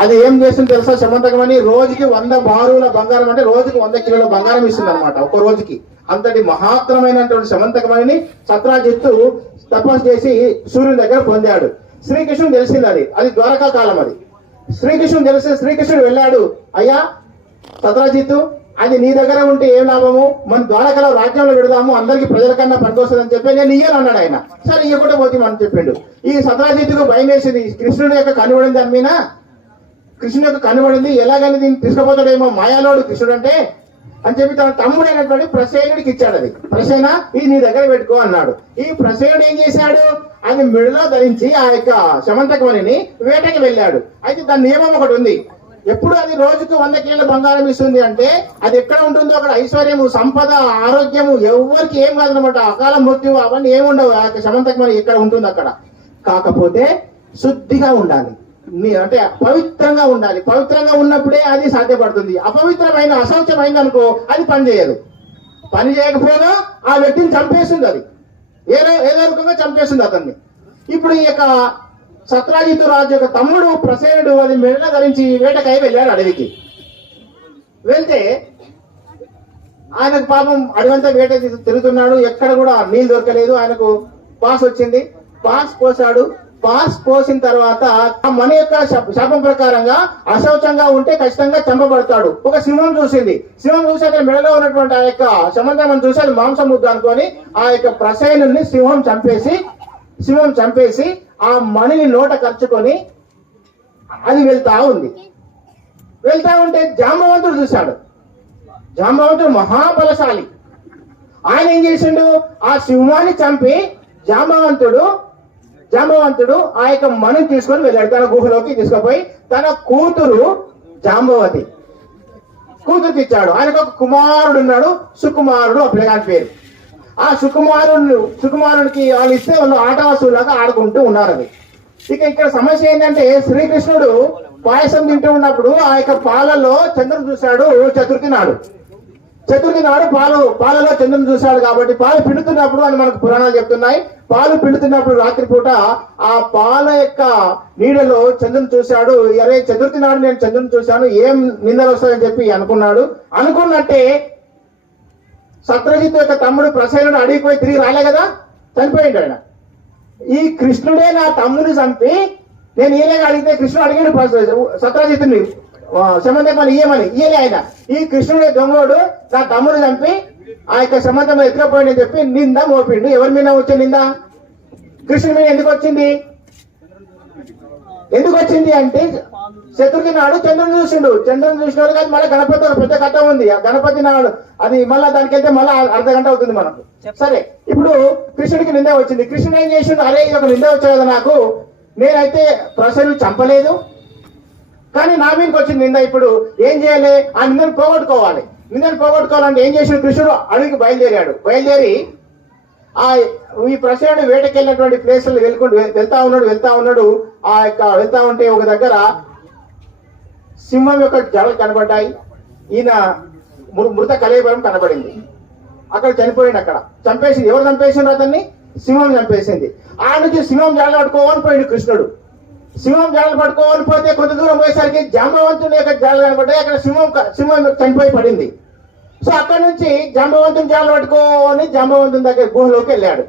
అది ఏం చేస్తుంది తెలుసా? శమంతకమని రోజుకి వంద బారుల బంగారం అంటే రోజుకి వంద కిలోల బంగారం ఇస్తుంది అనమాట ఒక రోజుకి. అంతటి మహాత్తరమైనటువంటి సమంతకమణిని సత్రాజిత్తు తపస్సు చేసి సూర్యుని దగ్గర పొందాడు. శ్రీకృష్ణుడు తెలిసింది అది. అది ద్వారకా కాలం అది. శ్రీకృష్ణుడు తెలిసి శ్రీకృష్ణుడు వెళ్ళాడు. అయ్యా సత్రాజిత్తు అది నీ దగ్గర ఉంటే ఏం లాభము? మన ద్వారకలో రాజ్యంలో పెడదాము. అందరికి ప్రజల కన్నా పనికొస్తుంది అని చెప్పి నేను ఇయ్యను అన్నాడు ఆయన. సరే ఇవ్వకుండా పోతామని చెప్పిండు? ఈ సత్రాజిత్తుకు భయం వేసింది. కృష్ణుడి యొక్క కనుబడింది దాని మీద కృష్ణుడు యొక్క కనుబడింది ఎలాగని దీన్ని తీసుకుపోతాడేమో మాయాలోడు కృష్ణుడు అంటే అని చెప్పి తన తమ్ముడైనటువంటి ప్రసేనుడికి ఇచ్చాడు అది. ప్రసేన ఇది నీ దగ్గర పెట్టుకో అన్నాడు. ఈ ప్రసేనుడు ఏం చేశాడు? అది మెడలో ధరించి ఆ యొక్క శమంతకమణిని వేటకి వెళ్ళాడు. అయితే దాని నియమం ఒకటి ఉంది. ఎప్పుడు అది రోజుకు వంద కిలోల బంగారం ఇస్తుంది అంటే అది ఎక్కడ ఉంటుందో అక్కడ ఐశ్వర్యము సంపద ఆరోగ్యము ఎవరికి ఏం కాదనమాట. అకాల మృత్యు అవన్నీ ఏముండవు. ఆ యొక్క శమంతకమణి ఎక్కడ ఉంటుంది అక్కడ. కాకపోతే శుద్ధిగా ఉండాలి. అంటే పవిత్రంగా ఉండాలి. పవిత్రంగా ఉన్నప్పుడే అది సాధ్యపడుతుంది. అపవిత్రమైన అశౌచమైంది అనుకో అది పని చేయదు. పని చేయకపోగా ఆ వ్యక్తిని చంపేస్తుంది అది. ఏదో ఏదో రకంగా చంపేస్తుంది అతన్ని. ఇప్పుడు ఈ యొక్క సత్రాజిత్ రాజు యొక్క తమ్ముడు ప్రసేనుడు అది మెడల ధరించి వేటకై వెళ్ళాడు అడవికి. వెళ్తే ఆయనకు పాపం అడవంతా వేట తిరుగుతున్నాడు. ఎక్కడ కూడా నీళ్ళు దొరకలేదు. ఆయనకు పాస్ వచ్చింది. పాస్ పోసాడు పాస్ పోసిన తర్వాత ఆ మన యొక్క శప- శాపం ప్రకారంగా అశౌచంగా ఉంటే ఖచ్చితంగా చంపబడతాడు. ఒక సింహం చూసింది. సింహం చూసి అతని మెడలో ఉన్నటువంటి ఆ యొక్క సమంతమని చూసి అది మాంసం ముద్ద అనుకొని ఆ యొక్క ప్రసయనుని సింహం చంపేసి సింహం చంపేసి ఆ మణిని నోట ఖర్చుకొని అది వెళ్తా ఉంది. వెళ్తా ఉంటే జాంబవంతుడు చూశాడు. జాంబవంతుడు మహాబలశాలి. ఆయన ఏం చేసిండు? ఆ సింహాన్ని చంపి జాంబవంతుడు జాంబవంతుడు ఆ యొక్క మణిని తీసుకొని వెళ్ళాడు. తన గుహలోకి తీసుకుపోయి తన కూతురు జాంబవతి కూతురు తెచ్చాడు. ఆయనకు ఒక కుమారుడు ఉన్నాడు. సుకుమారుడు ఆ పిల్లగాని పేరు. ఆ సుకుమారుడు సుకుమారుడికి వాళ్ళు ఇస్తే వాళ్ళు ఆటవాసులాగా ఆడుకుంటూ ఉన్నారు అది. ఇక ఇక్కడ సమస్య ఏంటంటే శ్రీకృష్ణుడు పాయసం తింటూ ఉన్నప్పుడు ఆ యొక్క పాలలో చంద్రుడు చూశాడు చతుర్థి నాడు. చతుర్థి నాడు పాలు పాలలో చంద్రుని చూశాడు కాబట్టి పాలు పిండుతున్నప్పుడు అని మనకు పురాణాలు చెప్తున్నాయి. పాలు పిండుతున్నప్పుడు రాత్రిపూట ఆ పాల యొక్క నీడలో చంద్రుని చూశాడు. అరే చతుర్థి నాడు నేను చంద్రుని చూశాను. ఏం నిందలు వస్తాయని చెప్పి అనుకున్నాడు. అనుకున్నట్టే సత్రజిత్ యొక్క తమ్ముడు ప్రసైనుడు అడిగిపోయి తిరిగి రాలే కదా? చనిపోయిండు ఆయన. ఈ కృష్ణుడే నా తమ్ముని చంపి నేను ఈయనగా అడిగితే కృష్ణుడు అడిగాడు సత్రజిత్ని. సత్రజిత్తుని ఇయ్యమని. ఇయ్యలే ఆయన. ఈ కృష్ణుడే దొంగోడు నా తమ్ముని చంపి ఆ యొక్క సమంతం ఎత్తుకపోయిందని చెప్పి నింద మోపిండు. ఎవరి మీద వచ్చే నింద? కృష్ణుడి మీద ఎందుకు వచ్చింది? ఎందుకు వచ్చింది అంటే శత్రుఘ్న నాడు చంద్రుని చూసిండు. చంద్రుని చూసిన వాళ్ళకి అది మళ్ళీ గణపతి ఒక పెద్ద కథ ఉంది. ఆ గణపతి నాడు అది మళ్ళా దానికి వెళ్తే మళ్ళీ అర్ధ గంట అవుతుంది మనకు. సరే ఇప్పుడు కృష్ణుడికి నింద వచ్చింది. కృష్ణుడు ఏం చేసిండు? అరే ఇది ఒక నింద వచ్చాయి కదా నాకు. నేనైతే ప్రసలు చంపలేదు. కానీ నా మీదకి వచ్చింది నింద ఇప్పుడు. ఏం చేయాలి? ఆ నిందను పోగొట్టుకోవాలి. నిందను పోగొట్టుకోవాలంటే ఏం చేసిన కృష్ణుడు అడవికి బయలుదేరాడు. బయలుదేరి ఆ ఈ ప్రసేనుడు వేటకెళ్ళినటువంటి ప్లేసులు వెళ్ళుకుంటూ వెళ్తా ఉన్నాడు వెళ్తా ఉన్నాడు. ఆ యొక్క వెళ్తా ఉంటే ఒక దగ్గర సింహం యొక్క జడలు కనబడ్డాయి. ఈయన మృత కలేబరం కనబడింది. అక్కడ చనిపోయింది అక్కడ. చంపేసింది ఎవరు చంపేసిండ్రు అతన్ని? సింహం చంపేసింది. ఆ నుంచి సింహం జాడలు పట్టుకోవాలని పోయిండు కృష్ణుడు. సింహం జాడలు పట్టుకోవాలి పోతే కొంత దూరం పోయేసరికి జాంబవంతుని యొక్క జాడలు కనబడ్డాయి. అక్కడ సింహం క- సింహం చనిపోయి పడింది. సో అక్కడ నుంచి జాంబవంతుని జాడలు పట్టుకోని జాంబవంతుని దగ్గర గుహలోకి వెళ్ళాడు.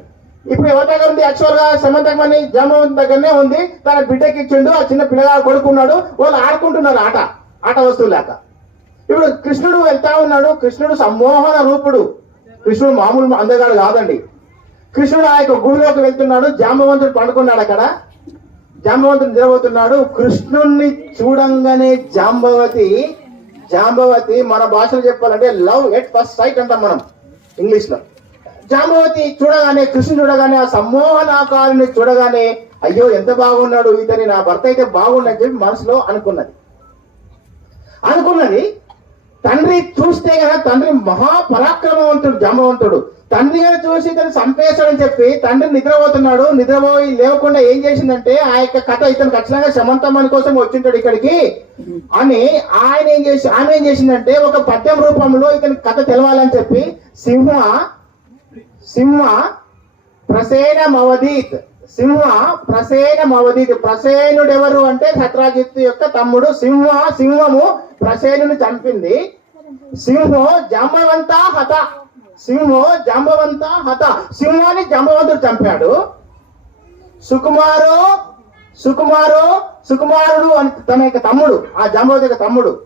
ఇప్పుడు ఎవరి దగ్గర ఉంది? యాక్చువల్గా సమంతకమని జాంబవంతుని దగ్గరనే ఉంది. తన బిడ్డకి ఇచ్చిండు ఆ చిన్న పిల్లగా కొడుకున్నాడు. వాళ్ళు ఆడుకుంటున్నారు ఆట ఆట వస్తువు లేక. ఇప్పుడు కృష్ణుడు వెళ్తా ఉన్నాడు. కృష్ణుడు సమ్మోహన రూపుడు. కృష్ణుడు మామూలు అందగాడు కాదండి. కృష్ణుడు ఆ యొక్క గుహలోకి వెళ్తున్నాడు. జాంబవంతుడు పండుకున్నాడు అక్కడ. జాంబవంతుడు నిలబోతున్నాడు. కృష్ణుణ్ణి చూడంగానే జాంబవతి జాంబవతి మన భాషలో చెప్పాలంటే లవ్ ఎట్ ఫస్ట్ సైట్ అంటాం మనం ఇంగ్లీష్లో జాంబవతి చూడగానే కృష్ణుని చూడగానే ఆ సమ్మోహనాకారుని చూడగానే అయ్యో ఎంత బాగున్నాడు ఇతని నా భర్త అయితే బాగుండని చెప్పి మనసులో అనుకున్నది. అనుకున్నది తండ్రి చూస్తే కదా తండ్రి మహాపరాక్రమవంతుడు జాంబవంతుడు. తండ్రి చూసి ఇతను చంపేశాడని చెప్పి తండ్రి నిద్రపోతున్నాడు. నిద్రపోయి లేవకుండా ఏం చేసిందంటే ఆ యొక్క కథ ఇతను ఖచ్చితంగా శమంతమని కోసం వచ్చింటాడు ఇక్కడికి. అని ఆయన ఏం చేసి ఆమె ఏం చేసిందంటే ఒక పద్యం రూపంలో ఇతని కథ తెలవాలని చెప్పి సింహ సింహ ప్రసేన మవదీత్ సింహ ప్రసేన మవది ప్రసేనుడు ఎవరు అంటే సత్రాజిత్ యొక్క తమ్ముడు సింహ సింహము ప్రసేనుని చంపింది. సింహో జాంబవంత హత సింహం జాంబవంత హత. సింహాన్ని జాంబవంతుడు చంపాడు. సుకుమారు సుకుమారు సుకుమారుడు అని తన యొక్క తమ్ముడు ఆ జాంబవతి యొక్క తమ్ముడు.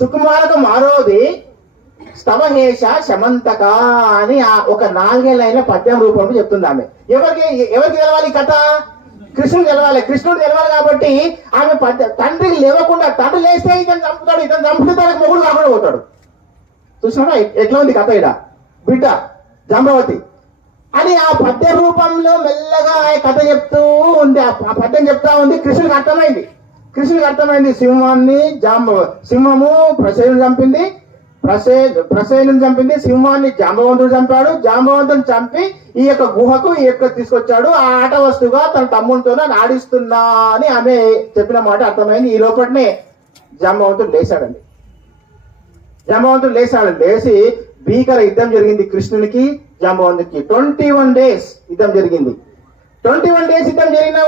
సుకుమారకు మారోది స్తవహేష శమంతక అని ఆ ఒక నాలుగేళ్ళైన పద్యం రూపంలో చెప్తుంది ఆమె. ఎవరికి ఎవరికి తెలవాలి కథ? కృష్ణుడు తెలవాలి. కృష్ణుడు తెలవాలి కాబట్టి ఆమె పద్య తండ్రికి లేవకుండా తండ్రి లేస్తే ఇతను చంపుతాడు ఇతను చంపితే తనకు మొగుడు కాకుండా పోతాడు. చూసినా ఎట్లా ఉంది కథ ఇలా? బిడ్డ జాంబవతి. అని ఆ పద్య రూపంలో మెల్లగా ఆ కథ చెప్తూ ఉంది ఆ పద్యం చెప్తా ఉంది కృష్ణుడికి అర్థమైంది. కృష్ణుడికి అర్థమైంది సింహాన్ని జాంబ సింహము ప్రసేను చంపింది ప్రసే ప్రసేను చంపింది సింహాన్ని జాంబవంతుడు చంపాడు. జాంబవంతుని చంపి ఈ యొక్క గుహకు ఈ యొక్క తీసుకొచ్చాడు. ఆ ఆట వస్తువుగా తన తమ్ముడితో ఆడిస్తున్నా అని ఆమె చెప్పిన మాట అర్థమైంది. ఈ లోపలనే జాంబవంతుడు లేచాడండి. జాంబవంతుడు లేచాడు. లేచి భీకర యుద్ధం జరిగింది కృష్ణునికి జాంబవంతుడికి ట్వంటీ వన్ డేస్ యుద్ధం జరిగింది. ట్వంటీ వన్ డేస్ యుద్ధం జరిగిన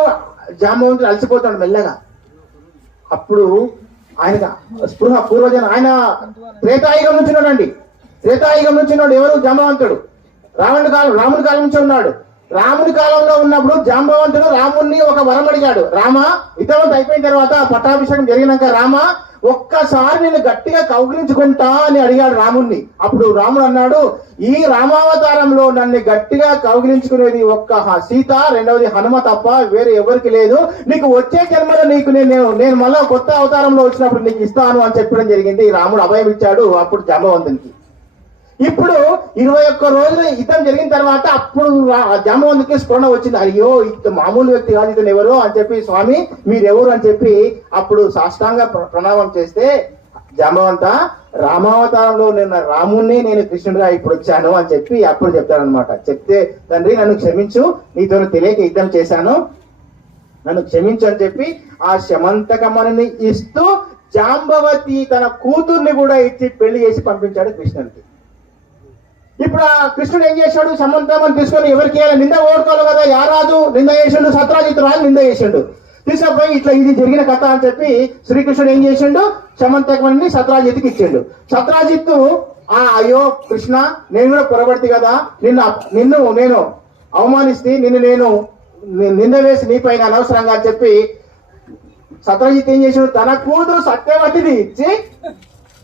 జాంబవంతుడు అలసిపోతాడు మెల్లగా. అప్పుడు ఆయన స్పృహ పూర్వజన ఆయన త్రేతాయుగం నుంచి ఉన్నాడండి. త్రేతాయుగం నుంచి ఉన్నాడు ఎవరు? జాంబవంతుడు. రావణుడి కాలం రాముడి కాలం నుంచి ఉన్నాడు. రాముడి కాలంలో ఉన్నప్పుడు జాంబవంతుడు రాముడిని ఒక వరం అడిగాడు. రామ యుద్ధం అయిపోయిన తర్వాత పట్టాభిషేకం జరిగినాక రామ ఒక్కసారి నేను గట్టిగా కౌగిలించుకుంటా అని అడిగాడు రాముణ్ణి. అప్పుడు రాముడు అన్నాడు ఈ రామావతారంలో నన్ను గట్టిగా కౌగిలించుకునేది ఒక్క సీత రెండవది హనుమ తప్ప వేరే ఎవరికి లేదు. నీకు వచ్చే జన్మలో నీకు నేను నేను మళ్ళా కొత్త అవతారంలో వచ్చినప్పుడు నీకు ఇస్తాను అని చెప్పడం జరిగింది. రాముడు అభయం ఇచ్చాడు అప్పుడు జాంబవంతునికి ఇప్పుడు ఇరవై ఒక్క రోజులు యుద్ధం జరిగిన తర్వాత అప్పుడు ఆ జాంబవంతునికి స్ఫురణ వచ్చింది. అయ్యో ఇంత మామూలు వ్యక్తి కాదు ఇతను ఎవరు అని చెప్పి స్వామి మీరెవరు? అని చెప్పి అప్పుడు సాష్టాంగ ప్ర- ప్రణామం చేస్తే జాంబవంత రామావతారంలో నేను రాముణ్ణి నేను కృష్ణుడిగా ఇప్పుడు వచ్చాను అని చెప్పి అప్పుడు చెప్తాడనమాట చెప్తే తండ్రి నన్ను క్షమించు. నీతో తెలియక యుద్ధం చేశాను. నన్ను క్షమించు అని చెప్పి ఆ శమంతకమణిని ఇస్తూ జాంబవతి తన కూతుర్ని కూడా ఇచ్చి పెళ్ళి చేసి పంపించాడు కృష్ణుడికి. ఇప్పుడు ఆ కృష్ణుడు ఏం చేశాడు? సమంతమని తీసుకొని ఎవరికి నింద ఓడుకోవాలి కదా? యారాజు నింద చేసిండు సత్రాజిత్ రాజు నింద చేసిండు. తీసుకుపోయి ఇట్లా ఇది జరిగిన కథ అని చెప్పి శ్రీకృష్ణుడు ఏం చేసిండు? సమంతకమని సత్రాజిత్కి ఇచ్చిండు. సత్రాజిత్తు ఆ అయ్యో కృష్ణ నేను కూడా పొరబడితే కదా నిన్ను నిన్ను నేను అవమానిస్తే నిన్ను నేను నింద వేసి నీ పైన అనవసరంగా అని చెప్పి సత్రజిత్ ఏం చేసాడు? తన కూతురు సత్యవతిని ఇచ్చి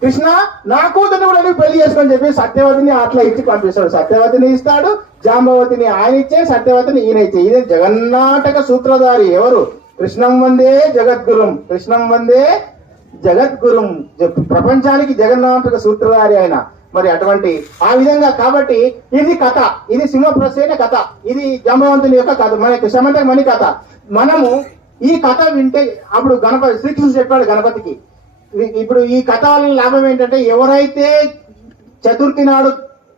కృష్ణ నా కూతురు కూడా నువ్వు పెళ్ళి చేసుకొని చెప్పి సత్యవతిని అట్లా ఇచ్చి పంపిస్తాడు. సత్యవతిని ఇస్తాడు జాంబవతిని ఆయన ఇచ్చే సత్యవతిని ఈయన ఇచ్చే. ఇదే జగన్నాటక సూత్రధారి ఎవరు? కృష్ణం వందే జగద్గురుం. కృష్ణం వందే జగద్గురుం. ప్రపంచానికి జగన్నాటక సూత్రధారి ఆయన. మరి అటువంటి ఆ విధంగా కాబట్టి ఇది కథ. ఇది సింహప్రసేన కథ. ఇది జాంబవంతుని యొక్క కథ. మన సమంతక మణి కథ. మనము ఈ కథ వింటే అప్పుడు గణపతి శ్రీకృష్ణుడు చెప్పాడు గణపతికి ఇప్పుడు ఈ కథ వల్ల లాభం ఏంటంటే ఎవరైతే చతుర్థి నాడు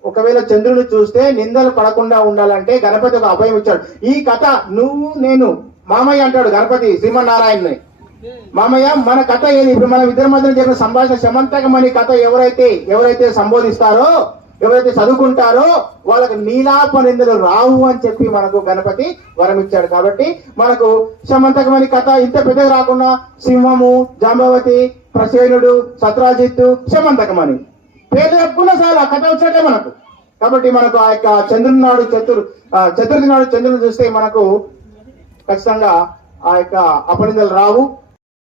ఒకవేళ చంద్రుని చూస్తే నిందలు పడకుండా ఉండాలంటే గణపతి ఒక అభయం ఇచ్చాడు. ఈ కథ నువ్వు నేను మామయ్య అంటాడు గణపతి శ్రీమన్నారాయణని మామయ్య మన కథ ఏది? ఇప్పుడు మనం ఇద్దరి మధ్యన జరిగిన సంభాషణ శమంతకమని కథ ఎవరైతే ఎవరైతే సంబోధిస్తారో ఎవరైతే చదువుకుంటారో వాళ్ళకి నీలాప నిందలు రావు అని చెప్పి మనకు గణపతి వరం ఇచ్చాడు కాబట్టి మనకు శమంతకమని కథ ఇంత పెద్దగా రాకుండా సింహము జాంబవతి ప్రసేనుడు సత్రాజిత్తు శమంతకమని. పేర్లు చెప్పుకున్నా చాలా ఆ కథ మనకు. కాబట్టి మనకు ఆ యొక్క చంద్రుని నాడు చతుర్ చతుర్థి నాడు చంద్రుని చూస్తే మనకు ఖచ్చితంగా ఆ యొక్క అపనిందలు రావు.